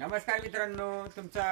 नमस्कार मित्रांनो, तुमचा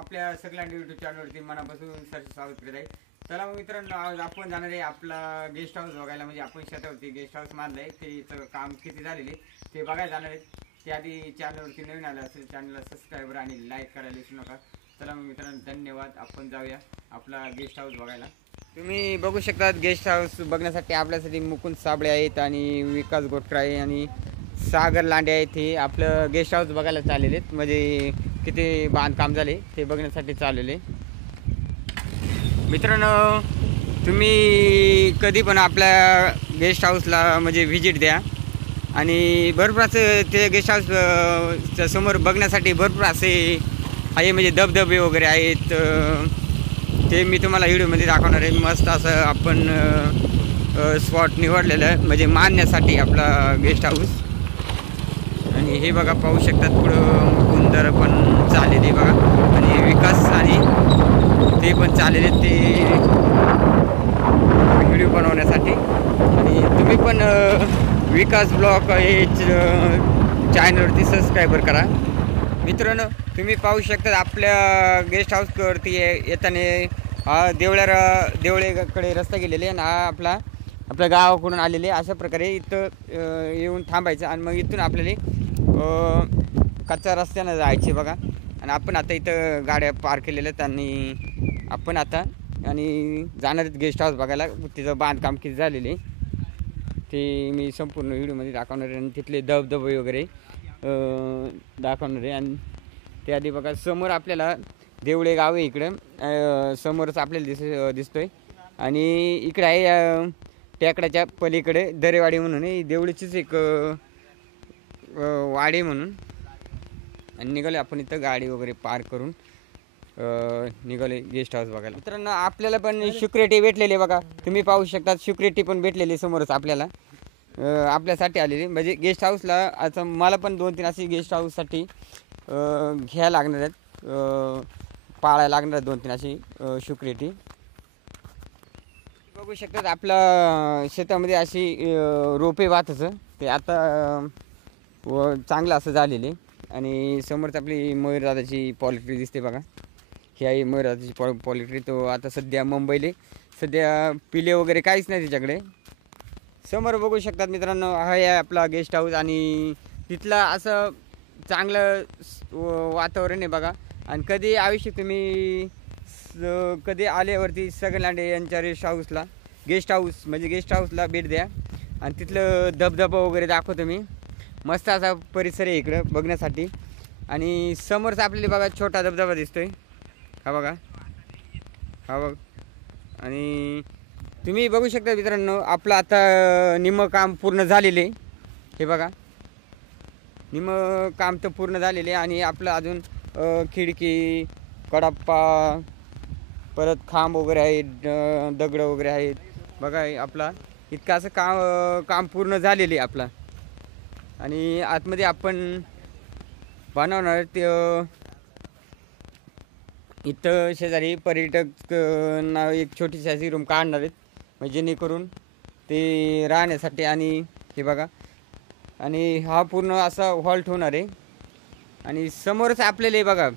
आपल्या सगळ्यांना युट्यूब चॅनलवरती मनापासून सरसे स्वागत करत आहे. चला मग मित्रांनो, आज आपण जाणार आहे आपला गेस्ट हाऊस बघायला. म्हणजे आपण शेतावरती गेस्ट हाऊस बांधलं आहे, ते काम किती झालेले ते बघायला जाणार आहे. त्याआधी चॅनलवरती नवीन आलं असेल चॅनलला सबस्क्राईबर आणि लाईक करायला विसरू नका. चला मग मित्रांनो, धन्यवाद. आपण जाऊया आपला गेस्ट हाऊस बघायला. तुम्ही बघू शकता गेस्ट हाऊस बघण्यासाठी आपल्यासाठी मुकुंद साबळे आहेत आणि विकास गोटकर आहे आणि सागर लांडे आहेत. हे आपलं गेस्ट हाऊस बघायला चाललेले आहेत. म्हणजे किती बांधकाम झाले ते बघण्यासाठी चाललेले. मित्रांनो, तुम्ही कधी पण आपल्या गेस्ट हाऊसला म्हणजे व्हिजिट द्या आणि भरपूर असं ते गेस्ट हाऊस समोर बघण्यासाठी भरपूर असे आहे. म्हणजे धबधबे वगैरे आहेत, ते मी तुम्हाला व्हिडिओमध्ये दाखवणार आहे. मस्त असं आपण स्पॉट निवडलेलं आहे म्हणजे मानण्यासाठी आपला गेस्ट हाऊस. आणि हे बघा, पाहू शकतात पुढं मुकुंदर पण चाललेले बघा आणि विकास आणि ते पण चाललेले ते व्हिडिओ बनवण्यासाठी. आणि तुम्ही पण विकास ब्लॉग हे चॅनलवरती सबस्क्राईबर करा. मित्रांनो, तुम्ही पाहू शकता आपल्या गेस्ट हाऊसवरती येताना देवळेकडे रस्ता गेलेले आणि हा आपल्या गावाकडून आलेले. अशा प्रकारे इथं येऊन थांबायचं आणि मग इथून आपल्याला कच्च्या रस्त्यानं जायचे बघा. आणि आपण आता इथं गाड्या पार्क केलेल्या आहेत आणि आपण आता आणि जाणार आहेत गेस्ट हाऊस बघायला. तिथं बांधकाम किती झालेले ते मी संपूर्ण व्हिडिओमध्ये दाखवणार आहे आणि तिथले धबधबे वगैरे दाखवणार आहे. आणि त्याआधी बघा, समोर आपल्याला देवळे गाव आहे इकडं समोरच आपल्याला दिसतोय. आणि इकडे आहे टेकड्याच्या पलीकडे दरेवाडी म्हणून आहे, देवळीचीच एक वाडी म्हणून. आणि निघाले आपण इथं गाडी वगैरे पार्क करून निघाले गेस्ट हाऊस बघायला. मित्रांनो, आपल्याला पण सिक्युरिटी भेटलेली बघा. तुम्ही पाहू शकता सिक्युरिटी पण भेटलेली समोरच आपल्याला आपल्यासाठी आलेली. म्हणजे गेस्ट हाऊसला आता मला पण 2-3 अशी गेस्ट हाऊससाठी घ्यायला लागणार आहेत, पाळायला लागणार आहेत 2-3 अशी सिक्युरिटी. बघू शकतात आपल्या शेतामध्ये अशी रोपे वाहताचं ते आता चांगलं असं झालेले. आणि समोरच आपली मयूरदादाची पॉलिट्री दिसते बघा. ही आहे मयूरदादाची पॉलिट्री. तो आता सध्या मुंबईला सध्या पिले वगैरे काहीच नाही तिच्याकडे. समोर बघू शकतात मित्रांनो, हा आहे आपला गेस्ट हाऊस आणि तिथला असं चांगलं वातावरण आहे बघा. आणि कधी आयुष्य तुम्ही कधी आल्यावरती सगळे लांडे यांच्या गेस्ट हाऊसला भेट द्या आणि तिथलं धबधबा वगैरे दाखवतो मी. मस्त असा परिसर आहे इकडं बघण्यासाठी. आणि समोरच आपल्याला बघा छोटा धबधबा दिसतोय, हा बघा, हा बघ. आणि तुम्ही बघू शकता मित्रांनो, आपलं आता निम्मं काम पूर्ण झालेले. हे बघा, निम्मं काम तर पूर्ण झालेले आणि आपलं अजून खिडकी, कडाप्पा, परत खांब वगैरे आहेत, दगड वगैरे आहेत बघा. आपला इतकं असं काम पूर्ण झालेले आपला. आणि आतमध्ये आपण बनवणार ते इथं शेजारी पर्यटक एक छोटीशी अशी रूम काढणार आहेत म्हणजे जेणेकरून ते राहण्यासाठी. आणि हे बघा, आणि हा पूर्ण असा हॉल्ट होणार आहे. आणि समोरच आपल्याला हे बघा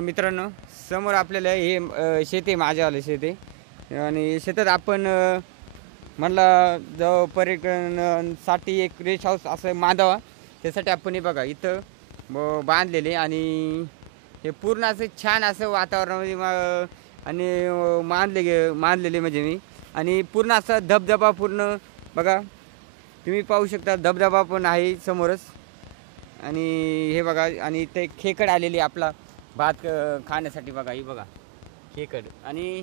मित्रांनो, समोर आपल्याला हे शेत आहे, माझ्यावालं शेत आहे. आणि शेतात आपण म्हणला जो पर्यटनासाठी एक गेस्ट हाऊस असं बांधावा त्यासाठी आपण हे बघा इथं बांधलेले. आणि हे पूर्ण असं छान असं वातावरणामध्ये आणि मानलेले म्हणजे मी. आणि पूर्ण असं धबधबा पूर्ण बघा, तुम्ही पाहू शकता धबधबा पण आहे समोरच. आणि हे बघा, आणि ते खेकड आलेली आपला भात खाण्यासाठी बघा. ही बघा खेकड. आणि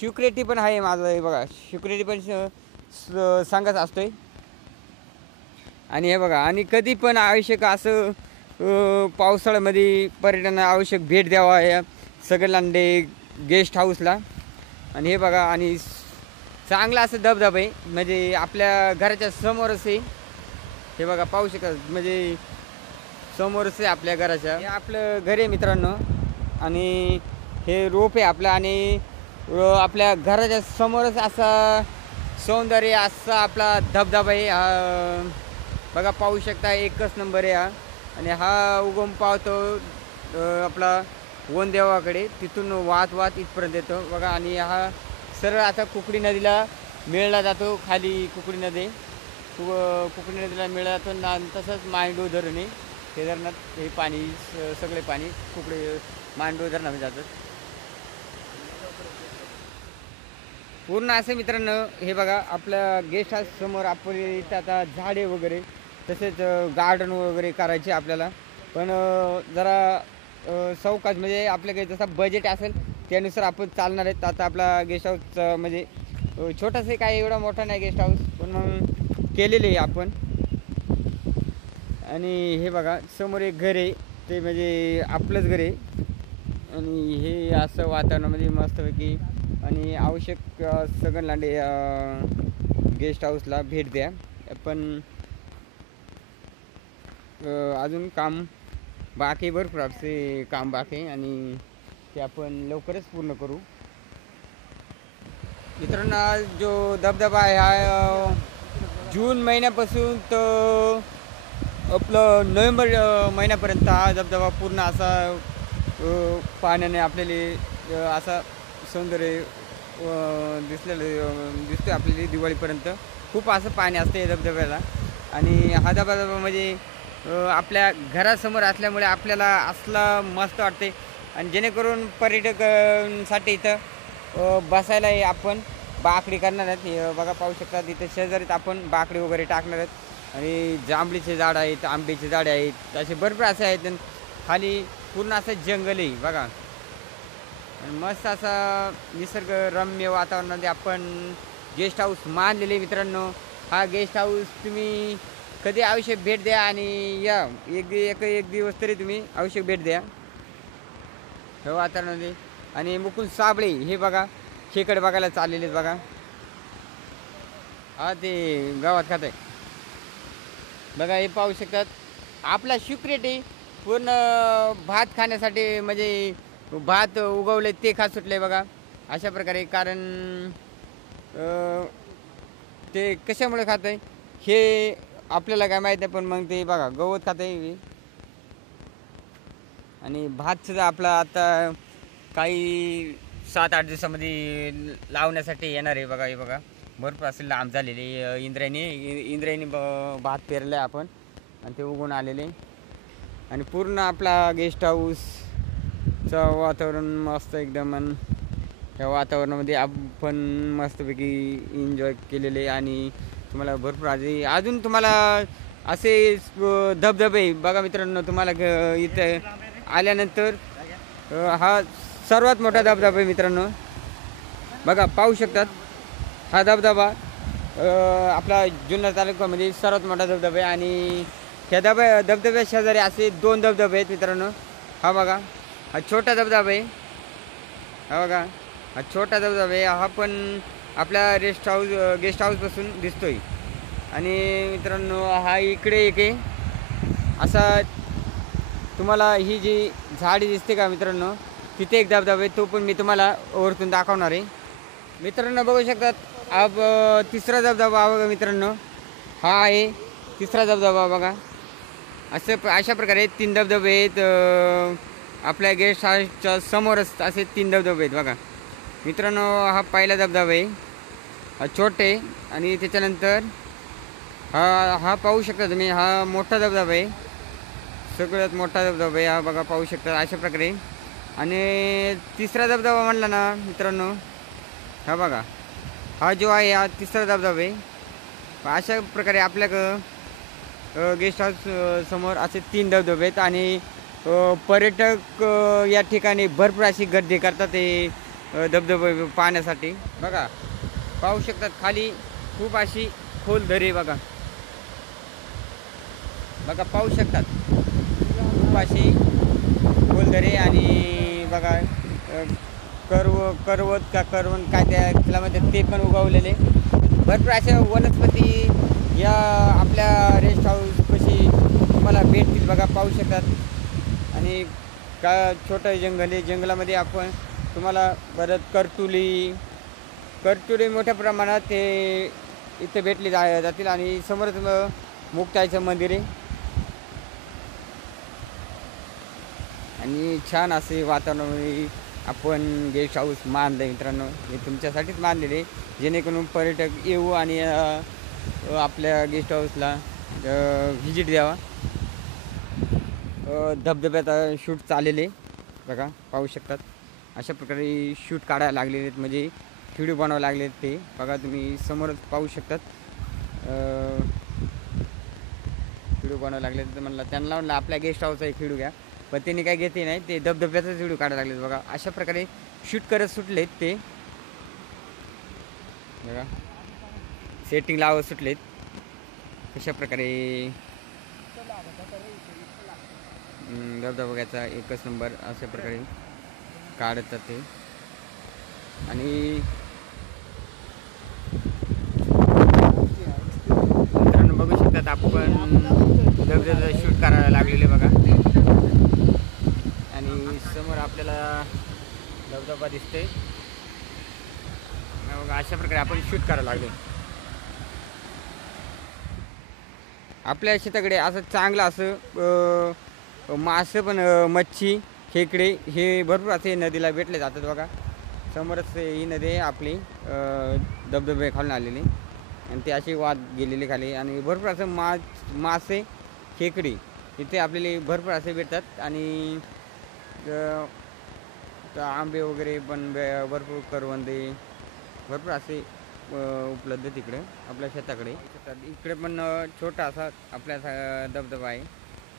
सिक्युरिटी पण आहे माझं, हे बघा सिक्युरिटी पण सांगत असतोय. आणि हे बघा, आणि कधी पण आवश्यक असं पावसाळ्यामध्ये पर्यटन आवश्यक भेट द्यावा या सगळ्यांडे गेस्ट हाऊसला. आणि हे बघा, आणि चांगला असं धबधबा आहे म्हणजे आपल्या घराच्या समोरच आहे. हे बघा पाहू शकता, म्हणजे समोरच आहे आपल्या घराच्या. हे आपलं घर आहे मित्रांनो आणि हे रोप आहे आपलं. आणि आपल्या घराच्या समोरच असा सौंदर्य असा आपला धबधबा आहे बघा, पाहू शकता एकच नंबर आहे हा. आणि हा उगम पावतो आपला वनदेवाकडे, तिथून वाहत इथपर्यंत येतो बघा. आणि हा सरळ आता कुकडी नदीला मिळला जातो. खाली कुकडी नदी कुकडी नदीला मिळला जातो. आणि तसंच मांडू धरण आहे, ते धरणात हे पाणी सगळे पाणी कुकडी मांडू धरणामध्ये जातात पूर्ण. असं मित्रांनो हे बघा, आपल्या गेस्ट हाऊस समोर आपले इथं आता झाडे वगैरे तसेच गार्डन वगैरे करायचे आपल्याला. पण जरा सावकाश, म्हणजे आपल्याकडे जसं बजेट असेल त्यानुसार आपण चालणार आहेत. आता आपला गेस्ट हाऊस म्हणजे छोटासा, काय एवढा मोठा नाही गेस्ट हाऊस, पण मग केलेले आहे आपण. आणि हे बघा समोर एक घर आहे, ते म्हणजे आपलंच घर आहे. आणि हे असं वातावरणामध्ये मस्तपैकी. आणि आवश्यक सगळं लांडे गेस्ट हाऊसला भेट द्या. पण अजून काम बाकी, भरपूर आपले काम बाकी, आणि ते आपण लवकरच पूर्ण करू. मित्रांनो जो धबधबा आहे हा जून महिन्यापासून तर आपलं नोव्हेंबर महिन्यापर्यंत हा धबधबा पूर्ण असा पाण्याने आपल्याला असा सौंदर्य दिसतोय आपल्याला दिवाळीपर्यंत. खूप असं पाणी असतं या धबधब्याला. आणि हा धबधबा म्हणजे आपल्या घरासमोर असल्यामुळे आपल्याला असला मस्त वाटते. आणि जेणेकरून पर्यटकांसाठी इथं बसायला आपण बाकडी करणार आहेत. बघा पाहू शकता इथं शेजारीत आपण बाकडी वगैरे टाकणार आहेत. आणि जांभळीचे झाड आहेत, आंब्याचे झाडे आहेत, असे भरपूर असे आहेत. खाली पूर्ण असं जंगल आहे बघा. मस्त असा निसर्गरम्य वातावरणामध्ये आपण गेस्ट हाऊस मानलेले. मित्रांनो हा गेस्ट हाऊस तुम्ही कधी अवश्य भेट द्या. आणि या एक दिवस तरी तुम्ही अवश्य भेट द्या हे वातावरणामध्ये. आणि मुकुंद साबळे हे बघा खेकडे बघायला चाललेले आहेत बघा. हा ते गावात खात आहे बघा. हे पाहू शकतात आपला सिक्रेट आहे पूर्ण भात खाण्यासाठी, म्हणजे भात उगवले ते खात सुटले बघा अशा प्रकारे. कारण ते कशामुळे खात आहे हे आपल्याला काय माहीत नाही, पण मग ते बघा गवत खात आहे. आणि भातसुद्धा आपला आता काही 7-8 दिवसामध्ये लावण्यासाठी येणार आहे बघा. हे बघा भरपूर असे लांब झालेले इंद्रायणी भात पेरलं आहे आपण, आणि ते उगवून आलेले. आणि पूर्ण आपला गेस्ट हाऊसचं वातावरण मस्त एकदम. आणि त्या वातावरणामध्ये आपण मस्तपैकी एन्जॉय केलेले. आणि तुम्हाला भरपूर अजून तुम्हाला असे धबधबे बघा मित्रांनो. तुम्हाला इथं आल्यानंतर हा सर्वात मोठा धबधबा आहे मित्रांनो. बघा पाहू शकतात हा धबधबा आपला जुन्नर तालुक्यामध्ये सर्वात मोठा धबधबा आहे. आणि त्या धबधब्या शेजारी असे 2 धबधबे आहेत मित्रांनो. हा बघा हा छोटा धबधबा आहे. हा बघा हा छोटा धबधबा आहे. हा पण आपल्या गेस्ट हाऊसपासून दिसतोय. आणि मित्रांनो हा इकडे एक आहे असा, तुम्हाला ही जी झाडी दिसते का मित्रांनो, तिथे एक धबधबा आहे, तो पण मी तुम्हाला वरतून दाखवणार आहे. मित्रांनो बघू शकतात अब तिसरा धबधबा बघा मित्रांनो. हा आहे तिसरा धबधबा बघा. अशा प्रकारे 3 धबधबे आहेत आपल्या गेस्ट हाऊसच्या समोरच. असे 3 धबधबे आहेत बघा मित्रांनो. हा पहिला धबधबा आहे, हा छोटे. आणि त्याच्यानंतर हा पाहू शकता तुम्ही, हा मोठा धबधबा आहे, सगळ्यात मोठा धबधबा आहे हा बघा पाहू शकता अशा प्रकारे. आणि तिसरा धबधबा म्हणला ना मित्रांनो, हा बघा हा जो आहे हा तिसरा धबधबा आहे. अशा प्रकारे आपल्या गेस्ट हाऊस समोर असे 3 धबधबे आहेत. आणि पर्यटक या ठिकाणी भरपूर अशी गर्दी करतात ते धबधबे पाहण्यासाठी. बघा पाहू शकतात खाली खूप अशी खोल दरी बघा. बघा पाहू शकतात खूप अशी खोल दरी. आणि बघा करवत काय त्याला म्हणतात ते पण उगवलेले. भरपूर अशा वनस्पती या आपल्या रेस्ट हाऊस कशी तुम्हाला भेटतील बघा पाहू शकतात. आणि का छोटं जंगल आहे, जंगलामध्ये आपण तुम्हाला परत करटुली मोठ्या प्रमाणात ते इथे भेटली जातील. आणि समोरच मुक्ताईचं मंदिर आहे. आणि छान असे वातावरण आपण गेस्ट हाऊस बांधलं मित्रांनो. हे तुमच्यासाठीच बांधलेले जेणेकरून पर्यटक येऊ आणि आपल्या गेस्ट हाऊसला व्हिजिट द्यावा. धबधब्याचा शूट चाललेले बघा, पाहू शकतात. अशा प्रकारे शूट काढायला लागलेले आहेत, म्हणजे व्हिडिओ बनवायला लागले आहेत ते बघा, तुम्ही समोरच पाहू शकतात. व्हिडिओ बनवायला लागले तर म्हणलं त्यांना म्हणलं आपल्या गेस्ट हाऊसचा एक व्हिडिओ घ्या, पण त्यांनी काय घेते नाही, ते धबधब्याचाच व्हिडिओ काढायला लागले बघा. अशा प्रकारे शूट करत सुटलेत ते बघा, सेटिंग लावत सुटलेत. कशा प्रकारे धबधबा बघायचा एकच नंबर अशा प्रकारे काढत जाते. आणि मित्रांनो बघू शकतात आपण धबधब्याचा शूट करायला लागलेले बघा. आणि समोर आपल्याला धबधबा दिसते बघा. अशा प्रकारे आपण शूट करायला लागलो. आपल्या शेताकडे असं चांगलं असं मासे पण मच्छी खेकडे हे भरपूर असे नदीला भेटले जातात बघा. समोरच ही नदी आहे आपली, धबधबे खालून आलेली, आणि ते असे वाद गेलेले खाली. आणि भरपूर असं मासे खेकडे इथे आपल्याला भरपूर असे भेटतात. आणि आंबे वगैरे पण भरपूर, करवंदे भरपूर असे उपलब्ध तिकडे आपल्या शेताकडे. इकडे पण छोटा असा आपल्या धबधबा आहे.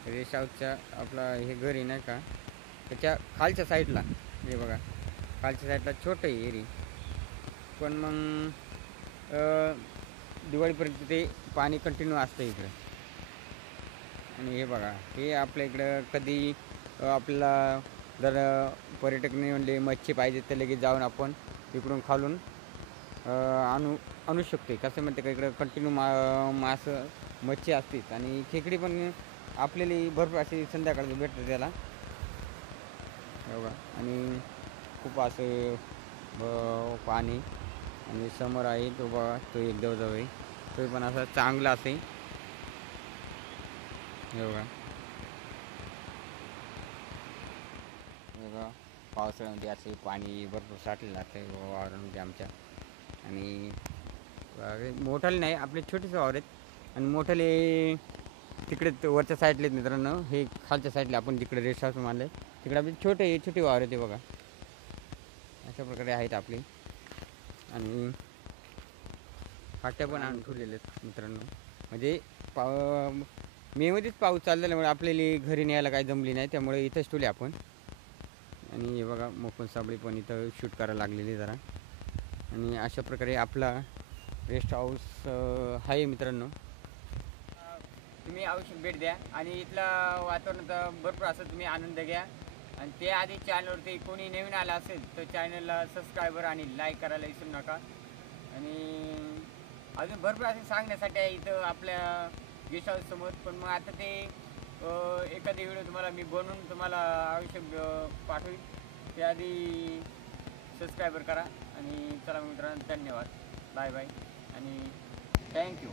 रेस्ट हाऊसच्या आपला हे घर आहे नाही का, त्याच्या खालच्या साईडला हे बघा, खालच्या साईडला छोटं आहे एरी, पण मग दिवाळीपर्यंत ते पाणी कंटिन्यू असतं इकडं. आणि हे बघा, हे आपल्या इकडं कधी आपल्याला जर पर्यटकने म्हणले मच्छी पाहिजे तर लगेच जाऊन आपण इकडून खालून आणू शकतो. कसं म्हणते का, इकडं कंटिन्यू मासं मच्छी असतेच. आणि खेकडी पण आपल्याला भरपूर अशी संध्याकाळी भेटतं त्याला बघा. आणि खूप असं पाणी, आणि समोर आहे तो बघा, तो एक धबधबा आहे, तो पण असा चांगला असे बघा. बघा पावसाळ्यामध्ये असे पाणी भरपूर साठलेलं असतं वावरामध्ये आमच्या. आणि मोठाले नाही, आपले छोटेसे वावर आहेत. आणि मोठाले तिकडे वरच्या साईडला आहेत मित्रांनो. हे खालच्या साईडला आपण जिकडे रेस्ट हाऊस मानलं तिकडे आपले छोटे वावर आहेत बघा. अशा प्रकारे आहेत आपली. आणि फाट्या पण आणून ठेवलेले आहेत मित्रांनो, म्हणजे मेमध्येच पाऊस चाललेल्यामुळे आपल्याला घरी न्यायला काही जमली नाही, त्यामुळे इथंच ठेवले आपण. आणि हे बघा मोकून साबळी पण इथं शूट करायला लागलेली जरा. आणि अशा प्रकारे आपला रेस्ट हाऊस आहे मित्रांनो. तुम्ही अवश्य भेट द्या आणि इथला वातावरणाचा भरपूर असं तुम्ही आनंद घ्या. आणि ते आधी चॅनलवरती कोणी नवीन आला असेल तर चॅनलला सबस्क्रायबर आणि लाईक करायला विसरू नका. आणि अजून भरपूर असे सांगण्यासाठी आहे इथं आपल्या गेस्ट हाऊस समोर. पण मग आता ते एखादी व्हिडिओ तुम्हाला मी बनवून तुम्हाला आवश्यक पाठवेल. त्याआधी सबस्क्रायबर करा. आणि चला मित्रांनो, धन्यवाद, बाय बाय आणि थँक्यू.